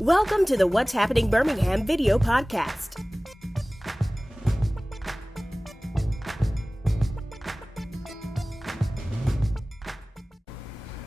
Welcome to the What's Happening Birmingham video podcast.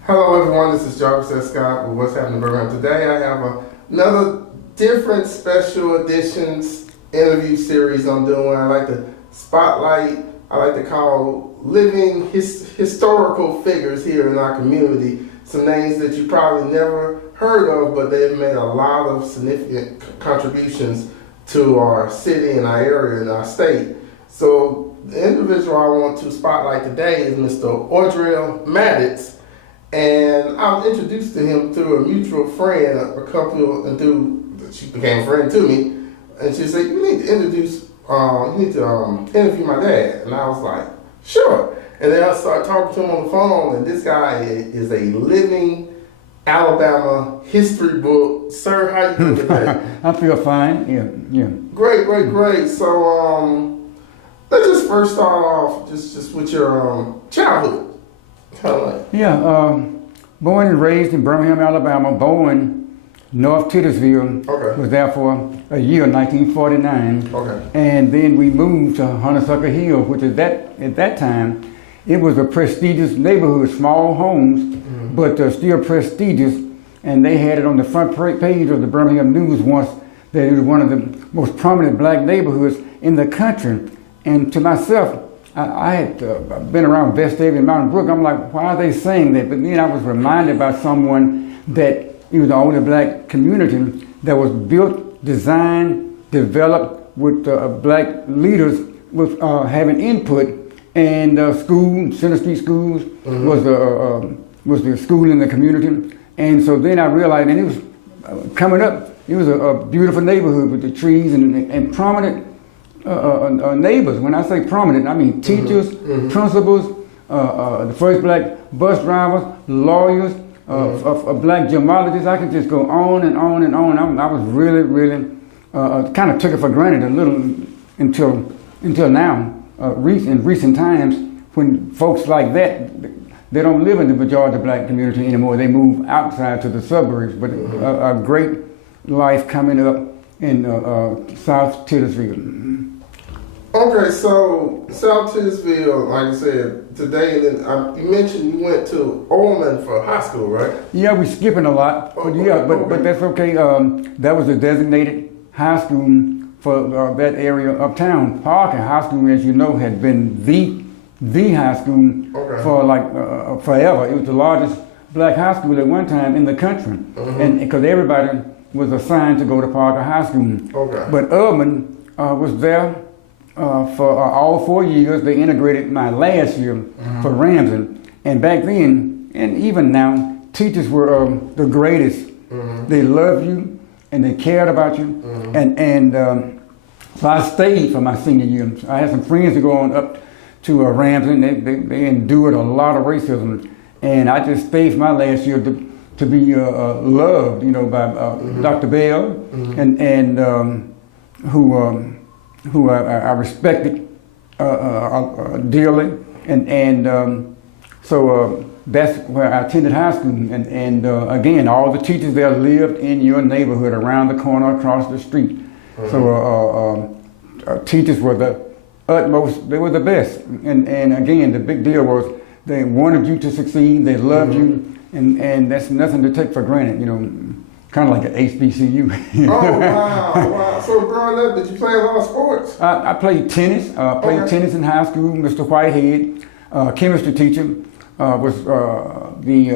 Hello everyone, this is Jarvis S. Scott with What's Happening Birmingham. Today I have another different special editions interview series I'm doing. I like to spotlight, I like to call living historical figures here in our community. Some names that you probably never heard of, but they've made a lot of significant contributions to our city and our area and our state. So the individual I want to spotlight today is Mr. Ordrell Smith. And I was introduced to him through a mutual friend, a couple, and she became a friend to me. And she said, "You need to interview my dad." And I was like, "Sure." And then I started talking to him on the phone, and this guy is a living Alabama history book. Sir, how you doing today? I feel fine. Yeah. Great. So let's just first start off just with your childhood. Born and raised in Birmingham, Alabama. Born North Titusville. Okay. Was there for a year, 1949. Okay. And then we moved to Honeysuckle Hill, which is at that time, it was a prestigious neighborhood, small homes, but still prestigious. And they had it on the front page of the Birmingham News once that it was one of the most prominent black neighborhoods in the country. And to myself, I had been around Vestavia and Mountain Brook. I'm like, why are they saying that? But then I was reminded by someone that it was the only black community that was built, designed, developed with black leaders with having input. And school, Center Street Schools was the school in the community. And so then I realized, and it was coming up, it was a beautiful neighborhood with the trees and prominent neighbors. When I say prominent, I mean teachers, principals, the first black bus drivers, lawyers, black gemologists. I could just go on and on and on. I was really kind of took it for granted a little until now. In recent times, when folks like that, they don't live in the majority of the black community anymore. They move outside to the suburbs. But a great life coming up in South Titusville. Okay, so South Titusville, like I said, today, and then you mentioned you went to Ullman for high school, right? Yeah, we're skipping a lot, but that's okay. That was a designated high school for that area uptown. Parker High School, as you know, had been the high school for forever. It was the largest black high school at one time in the country, and because everybody was assigned to go to Parker High School. Okay. But Ullman was there for all 4 years. They integrated my last year for Ramsey. And back then, and even now, teachers were the greatest. They loved you and they cared about you. So I stayed for my senior year. I had some friends to go on up to Ramsey, and they endured a lot of racism. And I just stayed for my last year to be loved, by Dr. Bell, and who I respected dearly, so that's where I attended high school. And again, all the teachers there lived in your neighborhood, around the corner, across the street. So teachers were the utmost; they were the best. And again, the big deal was they wanted you to succeed. They loved you, and that's nothing to take for granted. Kind of like an HBCU. Oh, wow. So growing up, did you play a lot of sports? I played tennis. Played tennis in high school. Mr. Whitehead, chemistry teacher, was the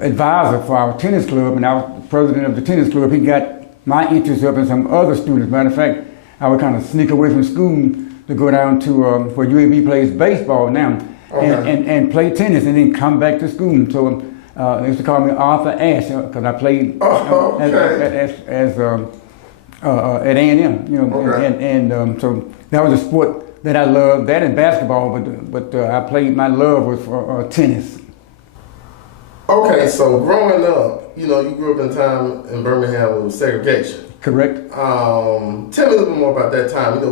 advisor for our tennis club, and I was president of the tennis club. He got my interest up in some other students. Matter of fact, I would kind of sneak away from school to go down to where UAB plays baseball now, and play tennis, and then come back to school. So they used to call me Arthur Ashe because I played as at A&M, so that was a sport that I loved. That and basketball, but I played. My love was for tennis. Okay, so growing up, you grew up in a time in Birmingham with segregation. Correct. Tell me a little bit more about that time.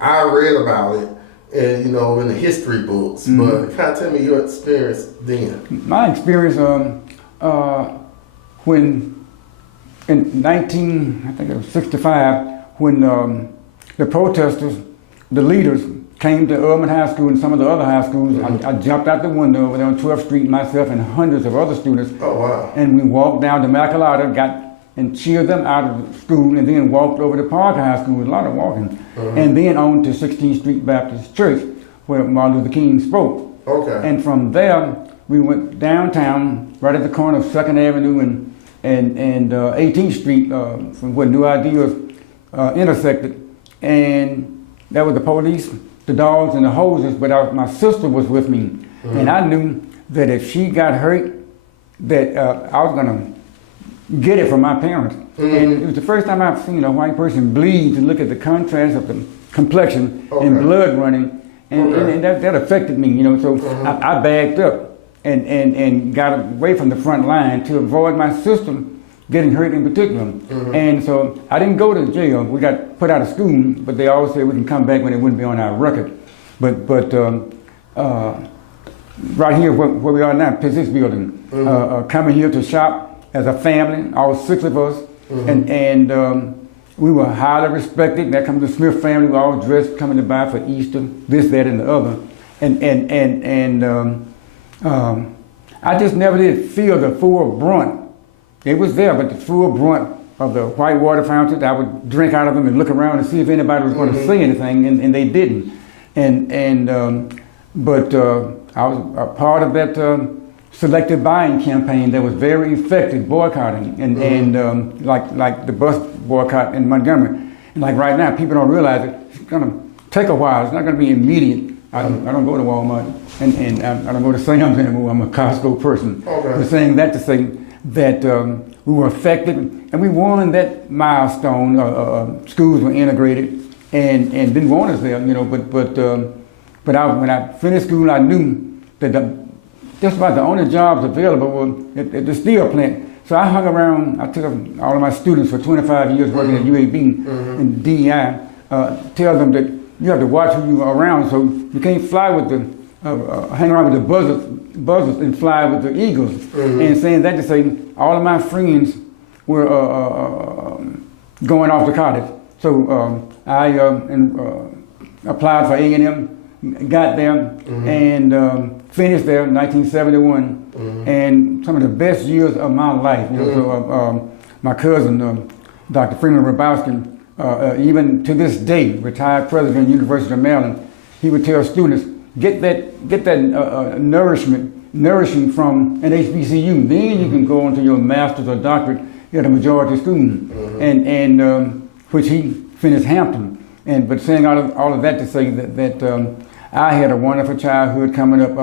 I read about it, and in the history books, but kind of tell me your experience then. My experience when in I think it was 65, when the protesters, the leaders, came to Urban High School and some of the other high schools. I jumped out the window over there on 12th Street, myself and hundreds of other students. Oh, wow. And we walked down to Immaculata, and cheered them out of school, and then walked over to Parker High School. It was a lot of walking. And then on to 16th Street Baptist Church, where Martin Luther King spoke. Okay. And from there, we went downtown, right at the corner of 2nd Avenue and 18th Street, from where New Ideas intersected. And that was the police, the dogs, and the hoses, but my sister was with me. And I knew that if she got hurt, that I was gonna get it from my parents. And it was the first time I've seen a white person bleed, to look at the contrast of the complexion and blood running. And that affected me, you know, so I backed up and got away from the front line to avoid my sister getting hurt in particular. And so I didn't go to jail. We got put out of school, but they always said we can come back when it wouldn't be on our record. But right here where we are now, Pitt 6 building, coming here to shop as a family, all 6 of us, and we were highly respected. That comes the Smith family. We were all dressed, coming to buy for Easter, this, that, and the other. I just never did feel the full brunt. It was there, but the full brunt of the white water fountains, I would drink out of them and look around and see if anybody was going to say anything, and they didn't. But I was a part of that selective buying campaign that was very effective, boycotting, and like the bus boycott in Montgomery. And like right now, people don't realize it. It's going to take a while. It's not going to be immediate. I don't go to Walmart, and I don't go to Sam's anymore. I'm a Costco person. Okay. I'm saying that to say that we were affected, and we won that milestone. Schools were integrated, and didn't want us there, you know. But when I finished school, I knew that just about the only jobs available were at the steel plant. So I hung around. I took all of my students for 25 years working at UAB and DEI. Tell them that you have to watch who you're around, so you can't fly with hang around with the buzzards and fly with the eagles. And saying that to say, all of my friends were going off to college. So I applied for A&M, got there, and finished there in 1971. And some of the best years of my life. You know, so my cousin, Dr. Freeman Rabowski, even to this day, retired president of the University of Maryland, he would tell students, get that nourishing from an HBCU. Then you can go on to your master's or doctorate at a majority school, and which he finished Hampton. But saying all of that to say that I had a wonderful childhood coming up.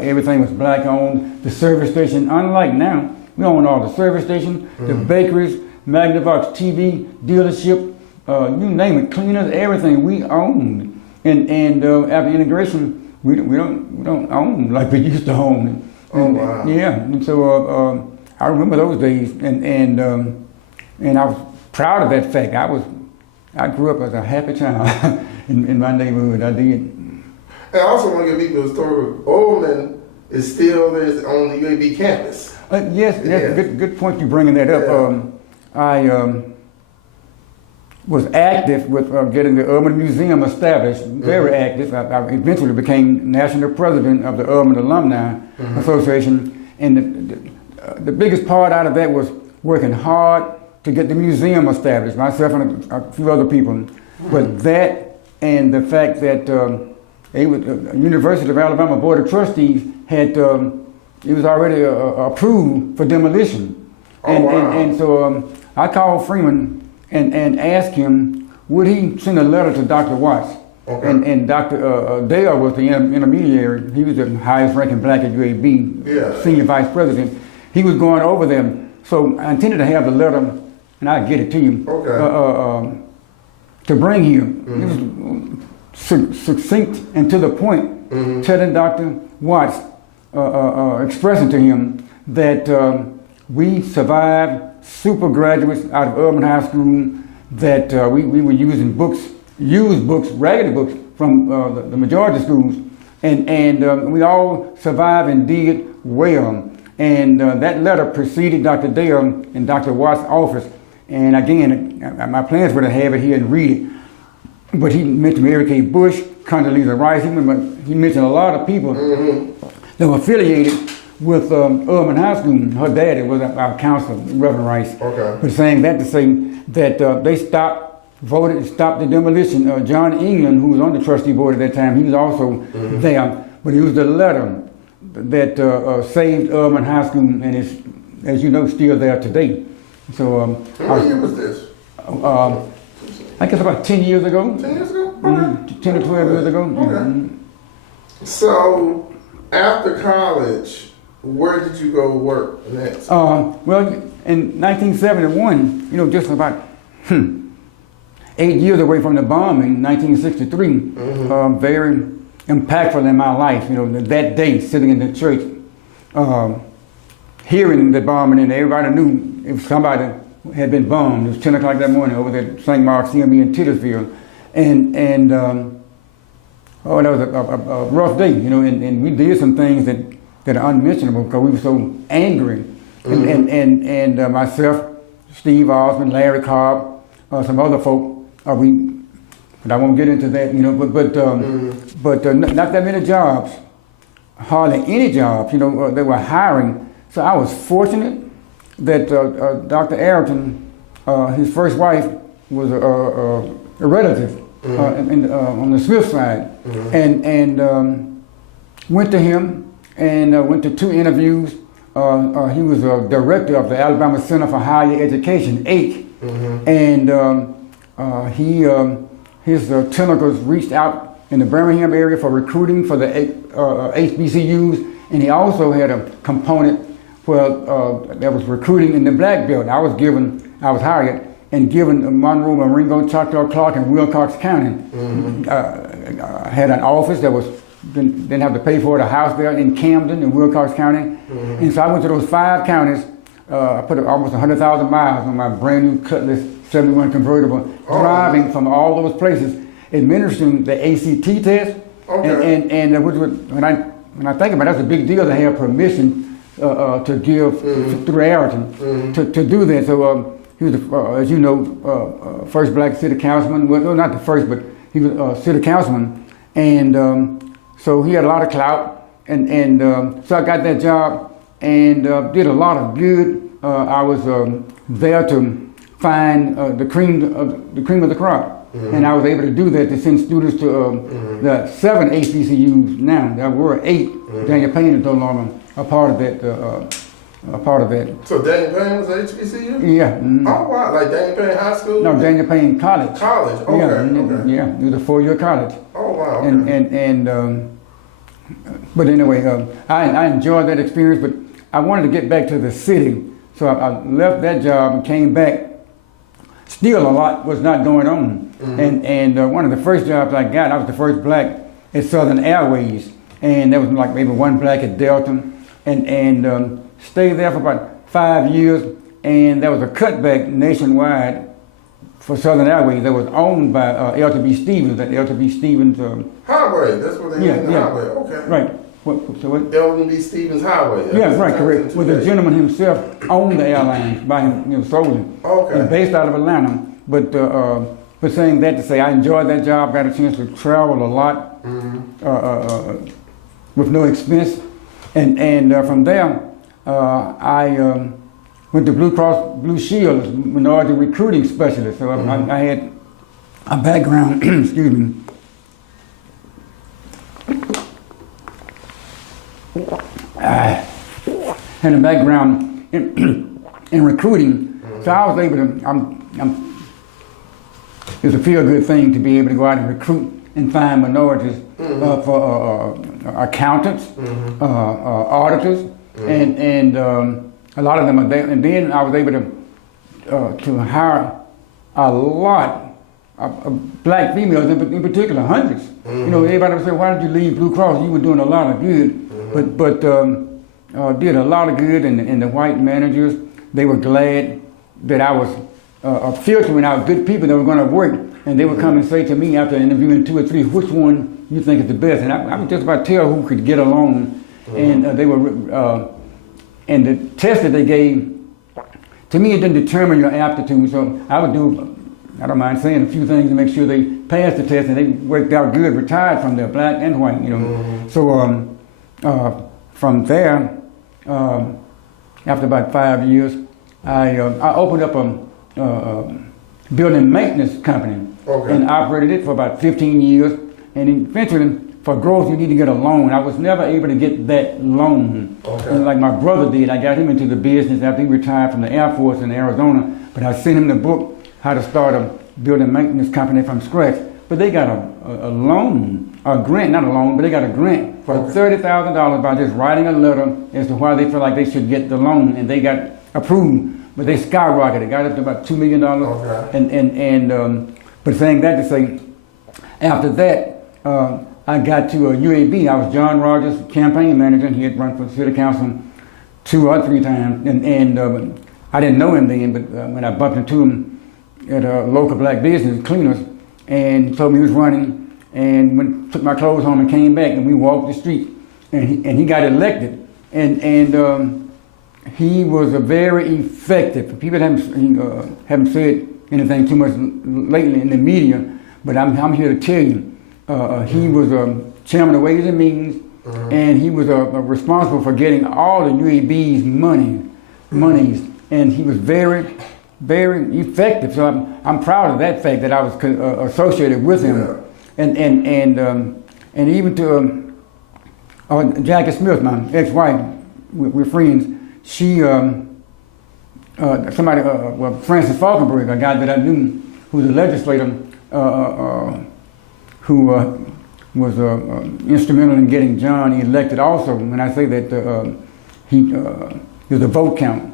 Everything was black owned. The service station, unlike now, we own all the service stations, the bakeries, Magnavox TV dealership, you name it, cleaners, everything we owned. And after integration, we don't own like we used to own. Wow. Yeah, and so I remember those days, and I was proud of that fact. I grew up as a happy child in my neighborhood. I did. And I also want to give people a story. Oldman is still there on the UAB campus. Yes, good point you bringing that up. I was active with getting the Urban Museum established, very active. I eventually became national president of the Urban Alumni Association. And the biggest part out of that was working hard to get the museum established, myself and a few other people. But that and the fact that University of Alabama Board of Trustees had, it was already approved for demolition. And so I called Freeman and asked him, would he send a letter to Dr. Watts? And Dr. Dale was the intermediary. He was the highest ranking black at UAB, senior vice president. He was going over them. So I intended to have the letter, and I'll get it to you, to bring here. It was succinct and to the point, telling Dr. Watts, expressing to him that we survived super graduates out of Urban High School, that we were using used books, raggedy books from the majority schools, and we all survived and did well. And that letter preceded Dr. Dale in Dr. Watts' office, And again, my plans were to have it here and read it. But he mentioned Mary Kay Bush, Condoleezza Rice. He mentioned a lot of people that were affiliated with Urban High School. Her daddy was our counselor, Reverend Rice. Okay. But saying that to say that they voted to stop the demolition. John England, who was on the trustee board at that time, he was also there. But it was the letter that saved Urban High School, and is, as you know, still there today. So, what year was this? I guess about 10 years ago. 10 years ago? Okay. 10 or 12 years ago. Okay. So, after college, where did you go work next? Well, in 1971, just about 8 years away from the bombing, 1963, very impactful in my life. That day, sitting in the church, hearing the bombing, and everybody knew if somebody had been bombed. It was 10 o'clock that morning over at St. Mark's CME in Titusville. And that was a rough day, and we did some things that are unmentionable because we were so angry. And myself, Steve Osmond, Larry Cobb, some other folk, but I won't get into that, but not that many jobs, hardly any jobs, they were hiring. So I was fortunate that Dr. Ayrton, his first wife, was a relative on the Smith side, and went to him and went to 2 interviews. He was a director of the Alabama Center for Higher Education, AIC, and his tentacles reached out in the Birmingham area for recruiting for the HBCUs, and he also had a component that was recruiting in the Black Belt. I was hired and given Monroe, Marengo, Choctaw, Clark, and Wilcox County. Had an office that didn't have to pay for it, a house there in Camden in Wilcox County. And so I went to those 5 counties. I put almost 100,000 miles on my brand new Cutlass 71 convertible, driving from all those places, administering the ACT test. And when I think about it, that's a big deal to have permission to give through Ayrton to do that. So he was, as you know, first black city councilman. Well, no, not the first, but he was city councilman, and so he had a lot of clout. And so I got that job and did a lot of good. I was there to find the cream of the crop, and I was able to do that to send students to the 7 HBCUs now. There were 8. Daniel Payne is no longer a part of that. So Daniel Payne was HBCU? Yeah. Oh wow, like Daniel Payne High School? No, Daniel Payne College. College. Okay. Yeah, it was a 4-year college. Oh wow. Okay. But anyway, I enjoyed that experience, but I wanted to get back to the city, so I left that job and came back. Still, a lot was not going on, and one of the first jobs I got, I was the first black at Southern Airways, and there was like maybe 1 black at Delta, and stayed there for about 5 years, and there was a cutback nationwide for Southern Airways that was owned by LTB Stevens. That LTB Stevens Highway. That's what they mean. Yeah. Highway. Okay. Right. So what? LTB Stevens Highway. Yeah, right, correct. Well, the gentleman himself owned the airlines by him, solely. Okay. And based out of Atlanta, but saying that to say, I enjoyed that job. Got a chance to travel a lot with no expense, and from there. I went to Blue Cross Blue Shield as minority recruiting specialist. So I had a background, excuse me. Had a background in recruiting. So I was able to, it's a feel-good thing to be able to go out and recruit and find minorities for accountants, auditors, and a lot of them are there. And then I was able to hire a lot of black females, in particular, hundreds. Everybody would say, "Why did you leave Blue Cross? You were doing a lot of good." But did a lot of good, and the white managers, they were glad that I was filtering out good people that were going to work, and they would come and say to me after interviewing 2 or 3, which one you think is the best, and I would just about tell who could get along, and they were, and the test that they gave to me, it didn't determine your aptitude. So I would do, I don't mind saying, a few things to make sure they passed the test, and they worked out good, retired from there, black and white, you know. Mm-hmm. So from there, after about 5 years, I opened up a building maintenance company, Okay. and operated it for about 15 years. And eventually, for growth, you need to get a loan. I was never able to get that loan. Okay. And like my brother did. I got him into the business after he retired from the Air Force in Arizona. But I sent him the book, How to Start a Building Maintenance Company from Scratch. But they got a loan, a grant, not a loan, but they got a grant for $30,000 by just writing a letter as to why they feel like they should get the loan. And they got approved. But they skyrocketed, got up to about $2 million. Okay. But saying that to say, after that, I got to UAB. I was John Rogers' campaign manager, and he had run for the city council 2 or 3 times. And I didn't know him then, but when I bumped into him at a local black business, Cleaners, and he told me he was running, and took my clothes home and came back, and we walked the street, and he got elected. And he was a very effective. People haven't said anything too much lately in the media, but I'm here to tell you, he was chairman of Ways and Means, and he was responsible for getting all the UAB's monies, and he was very, very effective. So I'm proud of that fact that I was associated with him, and even to Jackie Smith, my ex-wife, we're friends. She Francis Falkenberg, a guy that I knew, who's a legislator, who was instrumental in getting John elected also. When I say that there's a vote count,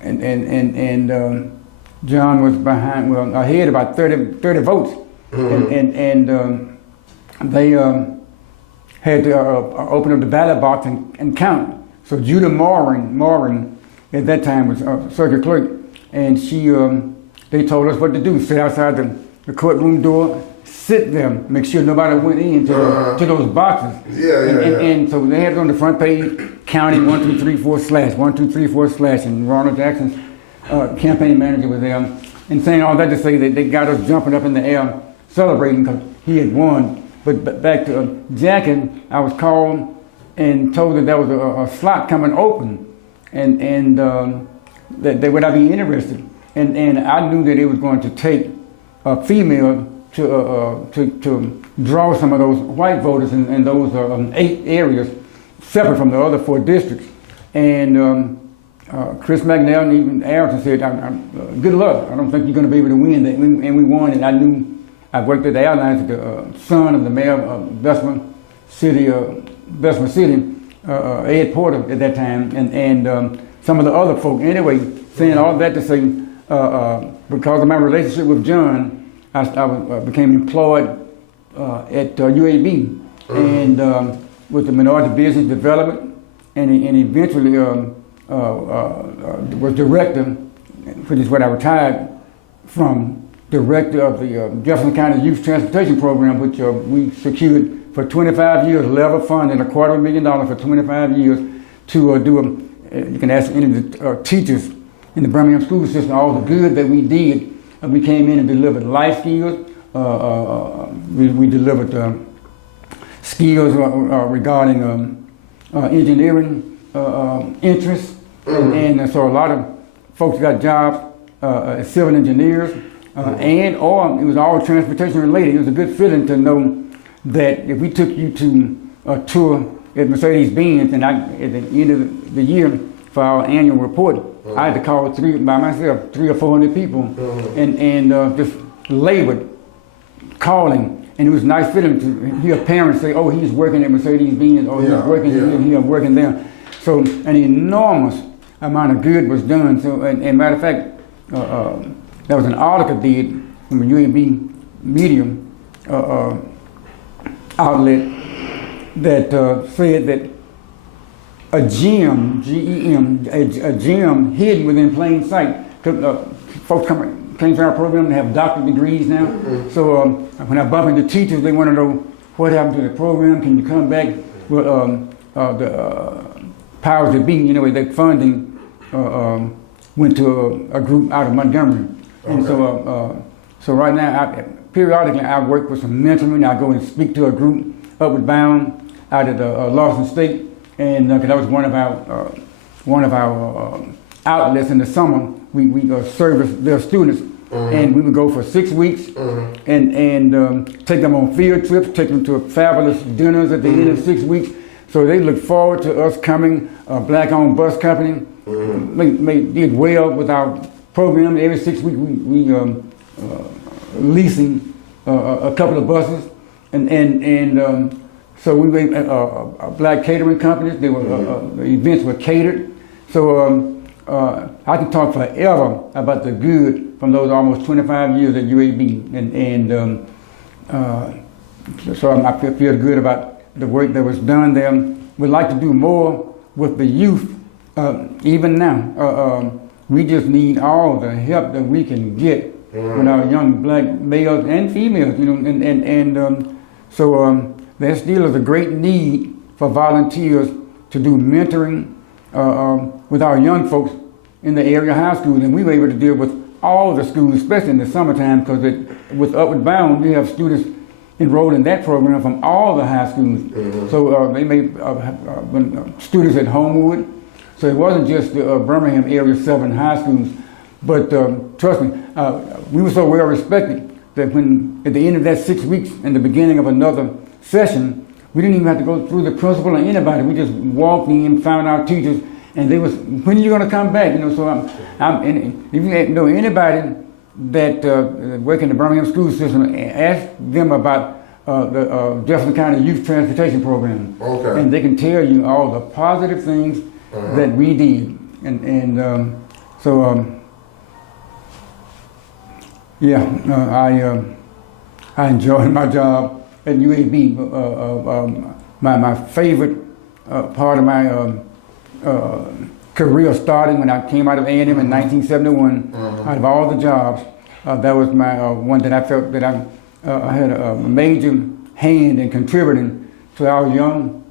and John was ahead about 30 votes, and they had to open up the ballot box and count. So Judah Morin at that time was circuit clerk, and they told us what to do: sit outside the courtroom door, sit there, make sure nobody went into to those boxes. And so they had it on the front page, counting 1, 2, 3, 4 slash, 1, 2, 3, 4 slash, and Ronald Jackson's campaign manager was there, and saying all that to say that they got us jumping up in the air, celebrating because he had won. But back to Jackie, I was called and told that there was a slot coming open, and that would I be interested, and I knew that it was going to take a female to draw some of those white voters in those 8 areas, separate from the other 4 districts. And Chris McNeil and even Ayrton said, "Good luck. I don't think you're going to be able to win that." And we won, and I knew I worked at the airlines with the son of the mayor of Bessemer City, Ed Porter at that time, and some of the other folk. Anyway, saying all that to say, because of my relationship with John, I became employed at UAB, and with the Minority Business Development, and eventually was director, which is what I retired from, director of the Jefferson County Youth Transportation Program, which we secured for 25 years, level funding, $250,000 for 25 years to do you can ask any of the teachers in the Birmingham school system all the good that we did. We came in and delivered life skills. We delivered skills regarding engineering interests, and so a lot of folks got jobs as civil engineers, and or it was all transportation related. It was a good feeling to know that if we took you to a tour at Mercedes-Benz, and at the end of the year for our annual report, I had to call 300 or 400 people, and just labored calling. And it was a nice feeling to hear parents say, "Oh, he's working at Mercedes-Benz," or "He's working here, he's working there." So an enormous amount of good was done. So, and matter of fact, there was an article did from a UAB media outlet that said that a gem, G-E-M, a gem hidden within plain sight. Folks came to our program and have doctorate degrees now. So when I bump into teachers, they want to know what happened to the program. Can you come back? Well, the powers that be, they're funding went to a group out of Montgomery. And so right now, periodically I work with some mentoring. I go and speak to a group, Upward Bound, out at Lawson State, and that was one of our outlets in the summer. We service their students, and we would go for 6 weeks, and take them on field trips, take them to fabulous dinners at the end of 6 weeks. So they look forward to us coming. Black-owned bus company did well with our program. Every 6 weeks we leasing a couple of buses, and so we made black catering companies. They were the events were catered. So I can talk forever about the good from those almost 25 years at UAB, and so I feel good about the work that was done there. We'd like to do more with the youth, even now. We just need all the help that we can get with our young black males and females, so there still is a great need for volunteers to do mentoring with our young folks in the area high schools, and we were able to deal with all the schools, especially in the summertime, because with Upward Bound, we have students enrolled in that program from all the high schools. So they may have students at Homewood. So it wasn't just the Birmingham area 7 high schools, but trust me, we were so well respected that when at the end of that 6 weeks and the beginning of another session, we didn't even have to go through the principal or anybody. We just walked in, found our teachers, and they was, when are you going to come back? So and if you know anybody that work in the Birmingham school system, ask them about the Jefferson County Youth Transportation Program. Okay. And they can tell you all the positive things that we did. I enjoyed my job at UAB. My favorite part of my career starting when I came out of A&M in 1971. Out of all the jobs, that was my one that I felt that I had a major hand in contributing to our young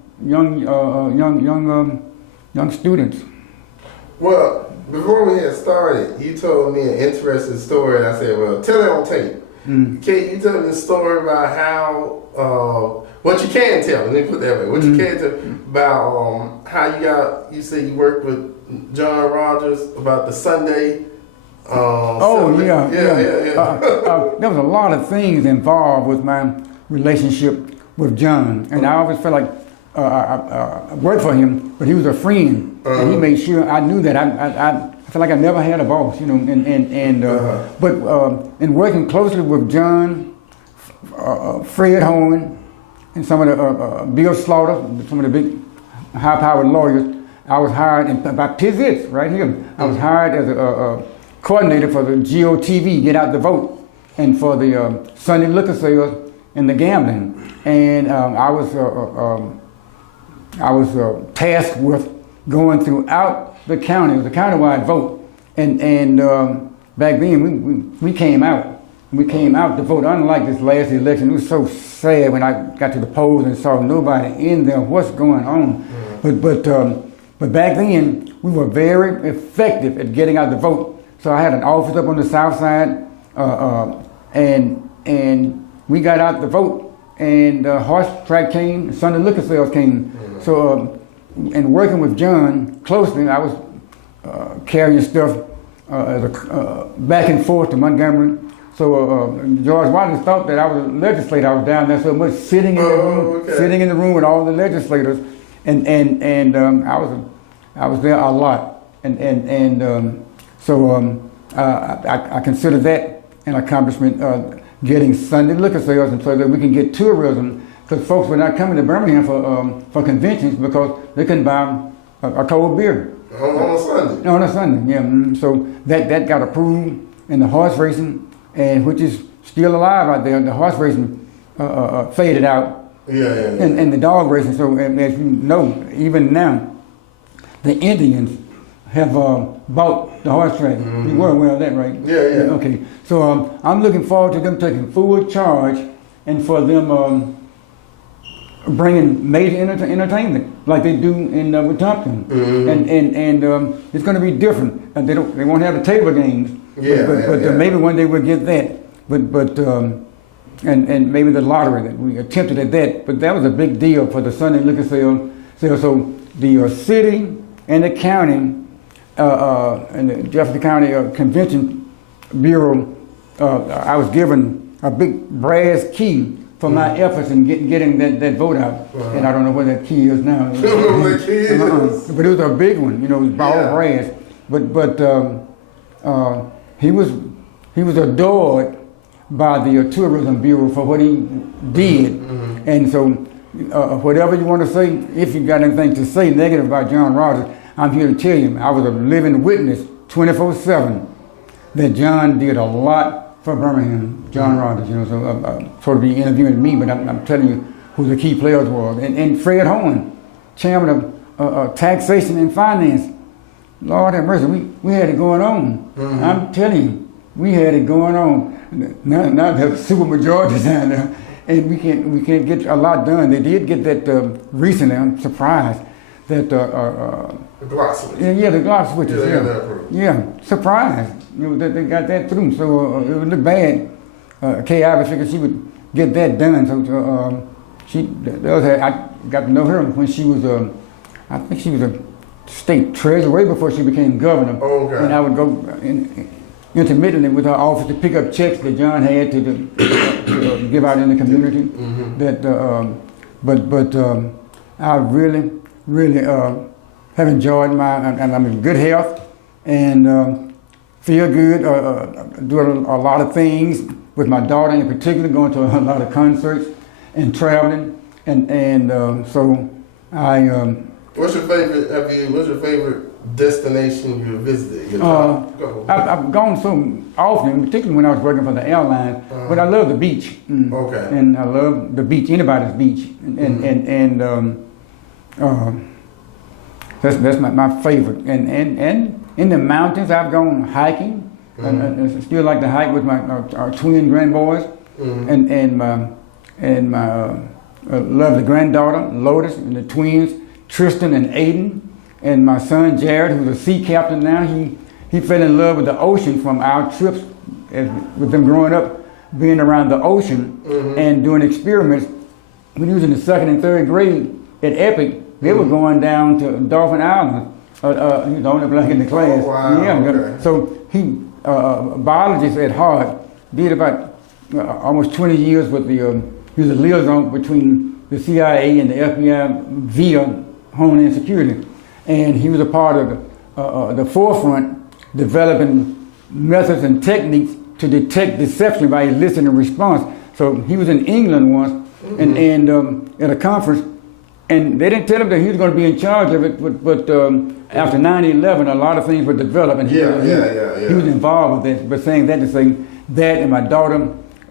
students. Well, before we had started, you told me an interesting story, and I said, well, tell it on tape. Can you tell me the story about how, what you can tell, let me put it that way, what you can tell about how you said you worked with John Rogers about the Sunday. There was a lot of things involved with my relationship with John, and I always felt like I worked for him, but he was a friend, and he made sure I knew that I felt like I never had a boss, but in working closely with John, Fred Horn, and some of the Bill Slaughter, some of the big high-powered lawyers, I was hired by Pizzitz right here. I was hired as a coordinator for the GOTV, Get Out the Vote, and for the Sunday liquor sales and the gambling. And I was tasked with going throughout the county. It was a countywide vote, and back then we came out. We came out to vote. Unlike this last election, it was so sad when I got to the polls and saw nobody in there. What's going on? But back then we were very effective at getting out the vote. So I had an office up on the south side, and we got out the vote. And horse track came, Sunday liquor sales came. So, and working with John closely, I was carrying stuff back and forth to Montgomery. So George Watkins thought that I was a legislator. I was down there so much sitting in the room with all the legislators, and I was there a lot. So I consider that an accomplishment, getting Sunday liquor sales, and so that we can get tourism, because folks were not coming to Birmingham for conventions because they couldn't buy a cold beer. On a Sunday? On a Sunday, yeah. So that got approved, and the horse racing, and which is still alive out there. The horse racing faded out. And the dog racing. So as you know, even now, the Indians have bought the horse track. You were aware of that, right? Yeah. Okay. So I'm looking forward to them taking full charge, and for them bringing major entertainment like they do in Wetumpka. And it's going to be different. And they won't have the table games. But maybe one day we'll get that. And maybe the lottery that we attempted at that. But that was a big deal for the Sunday liquor sale. So the city and the county and the Jefferson County Convention Bureau, I was given a big brass key for my efforts in getting that vote out. And I don't know what that key is now. But it was a big one, it was all brass. But he was adored by the Tourism Bureau for what he did. And so whatever you want to say, if you got anything to say negative about John Rogers, I'm here to tell you, I was a living witness 24/7 that John did a lot for Birmingham, John Rogers, so sort of be interviewing me, but I'm telling you who the key players were. And Fred Hohen, chairman of taxation and finance. Lord have mercy, we had it going on. I'm telling you, we had it going on. Now there's super majority down there, and we can't get a lot done. They did get that recently. I'm surprised that the Glock switches. The Glock switches. Yeah, surprised that they got that through. So it would look bad. Kay Ivy figured she would get that done. So I got to know her when she was I think she was a state treasurer way before she became governor. And I would go intermittently with her office to pick up checks that John had to give out in the community. But I really have enjoyed and I'm in good health and feel good, doing a lot of things with my daughter in particular, going to a lot of concerts and traveling, and so I. What's your favorite destination you visited? I've gone so often, particularly when I was working for the airline, but I love the beach. And I love the beach, anybody's beach, and that's my favorite. And in the mountains, I've gone hiking. I still like to hike with our twin grandboys, and my lovely granddaughter Lotus, and the twins Tristan and Aiden, and my son Jared, who's a sea captain now. He fell in love with the ocean from our trips with them growing up, being around the ocean and doing experiments. When he was in the 2nd and 3rd grade at Epic, they were going down to Dolphin Island. He was the only black in the class. Oh, wow. So he, biologist at heart, did about almost 20 years with he was a liaison between the CIA and the FBI via Homeland Security. And he was a part of the forefront, developing methods and techniques to detect deception by eliciting a response. So he was in England once, and at a conference, and they didn't tell him that he was going to be in charge of it, but after 9/11, a lot of things were developed, and he was involved with it. But saying that to say that, and my daughter,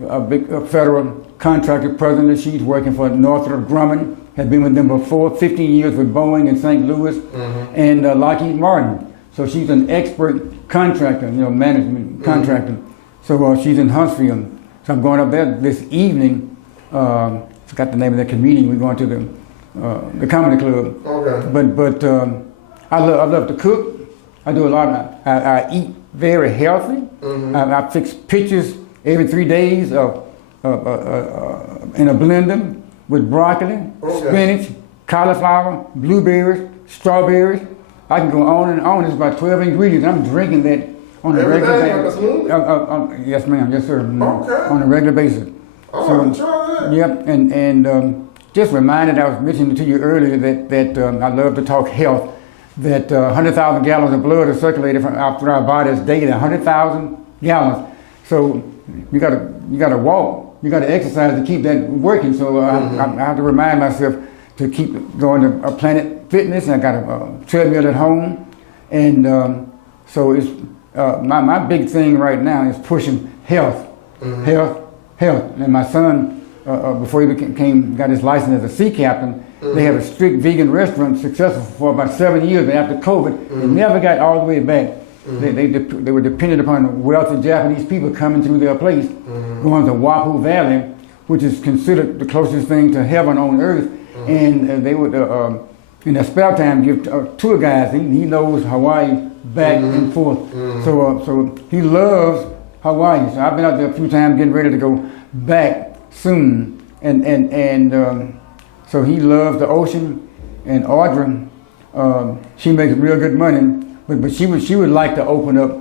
a big federal contractor, president, she's working for Northrop Grumman, had been with them before, 15 years with Boeing in St. Louis, and Lockheed Martin. So she's an expert contractor, management contractor. So she's in Huntsville. So I'm going up there this evening. I forgot the name of that comedian. We're going to the comedy club. But I love to cook. I do a lot. I eat very healthy. I fix pitchers every 3 days in a blender with broccoli, spinach, cauliflower, blueberries, strawberries. I can go on and on. It's about 12 ingredients. I'm drinking that on a regular basis. Yes, ma'am. Yes, sir. On a regular basis. Try that. Yep, and just reminded, I was mentioning to you earlier that I love to talk health, that 100,000 gallons of blood are circulated through our bodies daily, 100,000 gallons. So you gotta walk, you gotta exercise to keep that working. So I have to remind myself to keep going to Planet Fitness. I got a treadmill at home, and so it's my big thing right now is pushing health. And my son, before he got his license as a sea captain, they had a strict vegan restaurant, successful for about 7 years, but after COVID, they never got all the way back. They were dependent upon wealthy Japanese people coming through their place, going to Wapu Valley, which is considered the closest thing to heaven on earth. And they would in the spare time, give tour guides. He knows Hawaii back and forth. So he loves Hawaii. So I've been out there a few times, getting ready to go back soon. So he loves the ocean. And Ordrell, she makes real good money, but she would like to open up,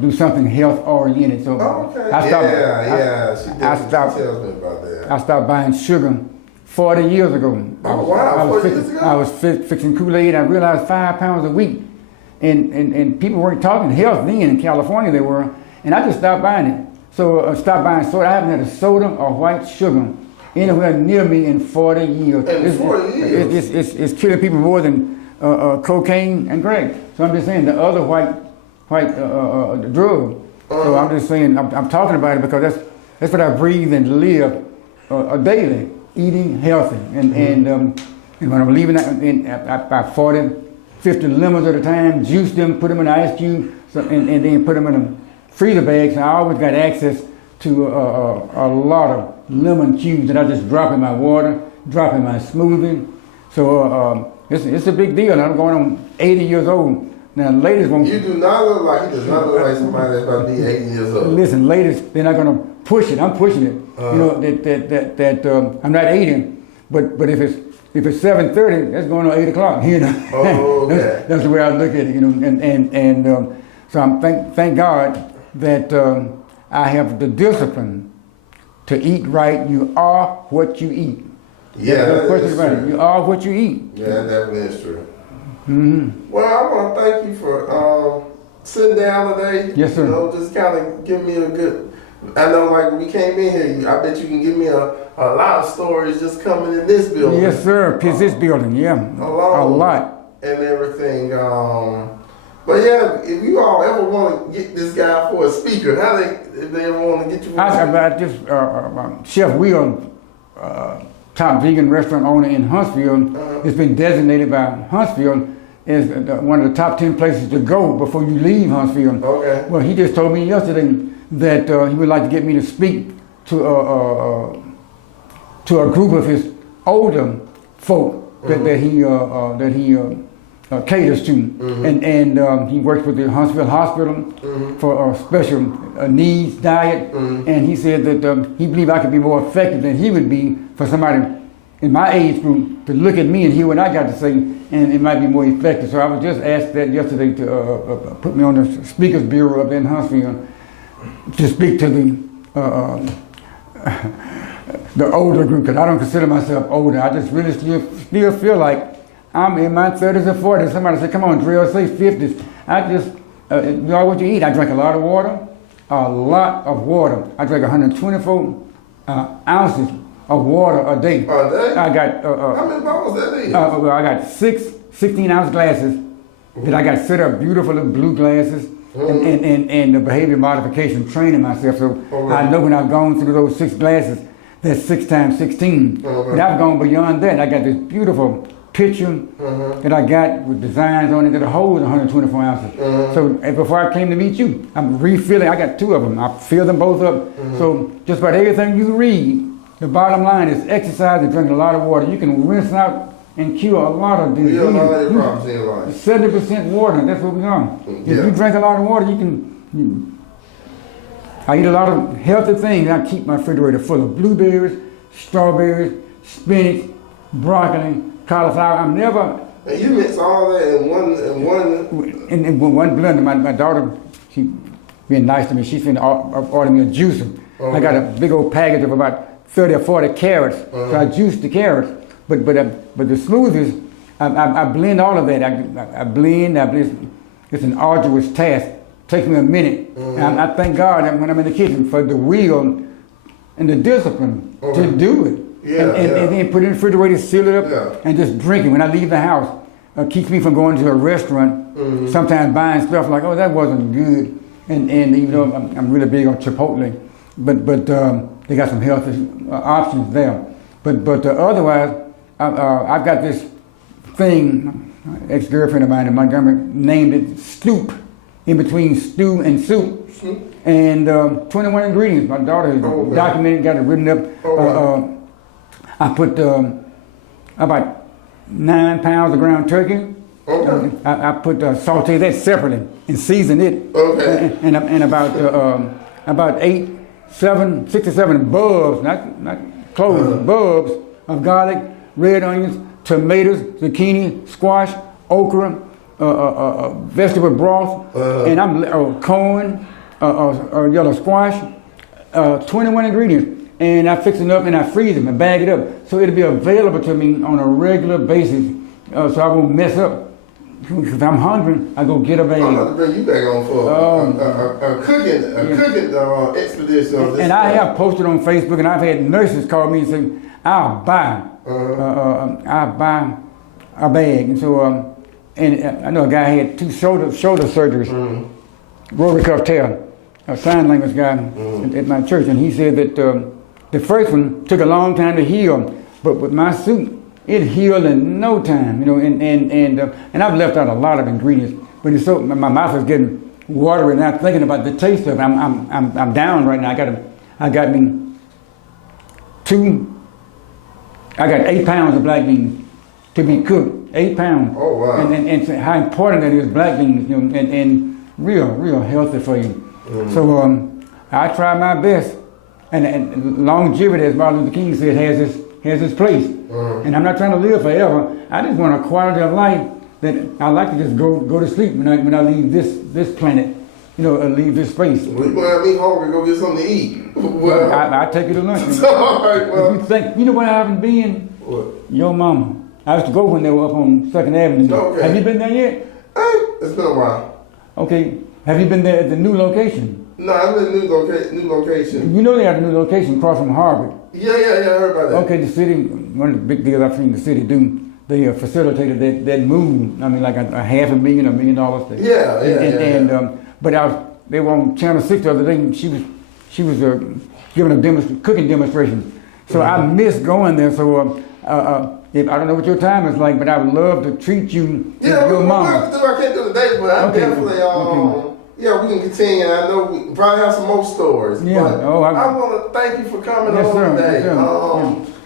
do something health oriented. So okay. I stopped buying sugar 40 years ago. I was fixing Kool-Aid. I realized 5 pounds a week, and people weren't talking health then in California. They were, and I just stopped buying it. So stopped buying soda. I haven't had a soda or white sugar anywhere near me in 40 years. It's killing people more than cocaine and crack. So I'm just saying the other white drug. So I'm just saying I'm talking about it because that's what I breathe and live daily, eating healthy. And when I'm leaving, about 40, 50 lemons at a time, juice them, put them in an ice cube, and then put them in a freezer bag. So I always got access to a lot of lemon cubes that I just drop in my water, drop in my smoothie. So it's a big deal. And I'm going on 80 years old. Now, ladies won't. You do not look like, he does not look like somebody that's about to be 80 years old. Listen, ladies, they're not going to push it. I'm pushing it. You know, that I'm not 80, but if it's 7:30, that's going on 8 o'clock. You know, okay. that's the way I look at it. You know, and so I'm thank God that I have the discipline to eat right. You are what you eat. Yeah, no question about it. You are what you eat. Yeah, that definitely is true. Mm-hmm. Well, I want to thank you for sitting down today. Yes, sir. You know, just kind of give me a good. I know, like when we came in here, I bet you can give me a lot of stories just coming in this building. Yes, sir. This building, yeah, a lot and everything. But yeah, if you all ever want to get this guy for a speaker, if they ever want to get you? Chef Will, top vegan restaurant owner in Huntsville, has been designated by Huntsville as one of the top 10 places to go before you leave Huntsville. Okay. Well, he just told me yesterday that he would like to get me to speak to a group of his older folk that he caters to, and he works with the Huntsville Hospital for a special needs diet, and he said that he believed I could be more effective than he would be for somebody in my age group to look at me and hear what I got to say, and it might be more effective. So I was just asked that yesterday to put me on the Speakers Bureau up in Huntsville to speak to the older group, because I don't consider myself older. I just really still feel like I'm in my 30s or 40s. Somebody said, come on, Drell, say 50s. I just, you know what you eat. I drink a lot of water. I drink 124 ounces of water a day. A day? I got... how many bottles that is? Well, I got 6 16-ounce glasses. Then I got set up beautiful little blue glasses. And the behavior modification training myself. So I know when I've gone through those 6 glasses, that's 6 times 16. But I've gone beyond that. I got this beautiful picture that I got with designs on it that holds 124 ounces. So before I came to meet you, I'm refilling. I got 2 of them. I fill them both up. So just about everything you read, the bottom line is exercise and drink a lot of water. You can rinse out and cure a lot of diseases. 70% water, that's what we are. If you drink a lot of water, I eat a lot of healthy things. I keep my refrigerator full of blueberries, strawberries, spinach, broccoli, cauliflower. I'm never... And you mix all that in one... In one blender. My daughter, she being nice to me, she's going to order me a juicer. I got a big old package of about 30 or 40 carrots, so I juice the carrots. But the smoothies, I blend all of that. I blend. It's an arduous task. It takes me a minute. And I thank God that when I'm in the kitchen for the will and the discipline to do it. And then put it in the refrigerator, seal it up, and just drink it when I leave the house. Keeps me from going to a restaurant, sometimes buying stuff like, oh, that wasn't good. And even though I'm really big on Chipotle, but they got some healthy options there. But otherwise, I've got this thing, ex-girlfriend of mine in Montgomery named it Stoop, in between stew and soup. And 21 ingredients. My daughter has documented, got it written up. I put about 9 pounds of ground turkey. Okay. I put saute that separately and season it. Okay. And about 6 or 7 bulbs, not cloves, bulbs of garlic, red onions, tomatoes, zucchini, squash, okra, vegetable broth, and I'm corn, yellow squash, 21 ingredients. And I fix it up and I freeze them and bag it up so it'll be available to me on a regular basis, so I won't mess up. If I'm hungry, I go get a bag. I'm about to bring you back on for a cooking expedition. And I have posted on Facebook, and I've had nurses call me and say, I'll buy a bag. And so, and I know a guy had 2 shoulder surgeries, rotary cuff tear, a sign language guy at my church, and he said that the first one took a long time to heal, but with my suit, it healed in no time, and I've left out a lot of ingredients, but it's so, my mouth is getting watery now thinking about the taste of it. I'm down right now. I got 8 pounds of black beans to be cooked, 8 pounds. Oh, wow. And how important that is, black beans, and real healthy for you. So I try my best, and longevity, as Martin Luther King said, has its place. And I'm not trying to live forever. I just want a quality of life that I like to just go to sleep when I leave this planet, leave this space. Well, you gonna have me hungry, go get something to eat. Well, I take you to lunch. All right, well. You know what I haven't been? What? Your mama. I used to go when they were up on 2nd Avenue. Okay. Have you been there yet? It's been a while. Okay. Have you been there at the new location? No, I'm in a new location. You know they have a new location across from Harvard. Yeah, I heard about that. Okay, the city, one of the big deals I've seen the city do, they facilitated that move. I mean, like a $500,000, $1 million. Yeah. But they were on Channel 6 the other day, and she was giving a cooking demonstration. So I missed going there. So I don't know what your time is like, but I would love to treat you to your mama. I can't do the dates, but I definitely yeah, we can continue. I know we probably have some more stories. Yeah. But I want to thank you for coming on today.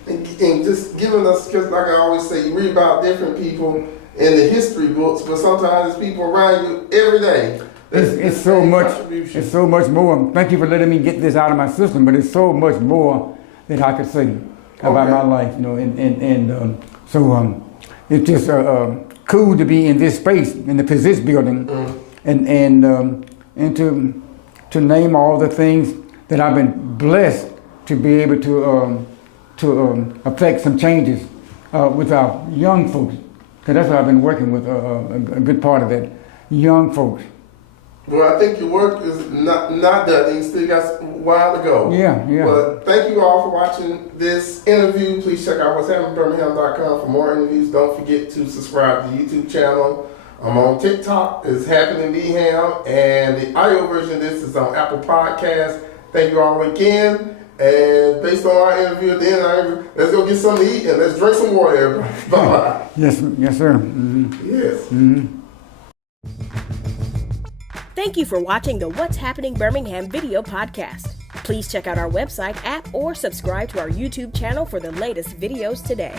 And just giving us, because like I always say, you read about different people in the history books, but sometimes it's people around you every day. It's so much more. Thank you for letting me get this out of my system, but it's so much more that I could say about my life, so it's just cool to be in this space, in the Position building, and to name all the things that I've been blessed to be able to affect some changes with our young folks, because that's what I've been working with, a good part of that, young folks. Well, I think your work is not done. You still got a while to go. Yeah. But thank you all for watching this interview. Please check out what'shappeningBirmingham.com for more interviews. Don't forget to subscribe to the YouTube channel. I'm on TikTok. It's Happening Beham, and the audio version of this is on Apple Podcasts. Thank you all again. And based on our interview at the end, let's go get something to eat and let's drink some water, everybody. Bye-bye. Yes, sir. Mm-hmm. Yes. Mm-hmm. Thank you for watching the What's Happening Birmingham video podcast. Please check out our website, app, or subscribe to our YouTube channel for the latest videos today.